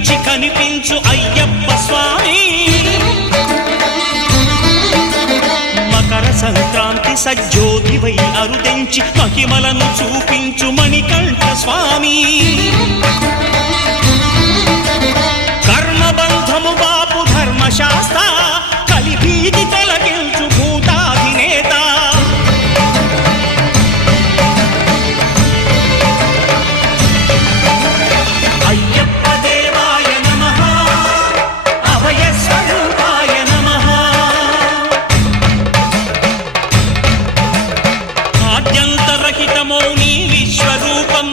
కనిపించి కనిపించు అయ్యప్ప స్వామి మకర సంక్రాంతి సజ్జోతివై అరుదెంచి మహిమలను చూపించు మణికంఠ స్వామి కర్మబంధము బాపు ధర్మశాస్త్ర కలిభీతి తొలగించు భూతాధినేత అయ్యప్ప దేవాయ నమః అభయ స్వరూపాయ నమః ఆద్యంతరహితమౌ నీ విశ్వరూపం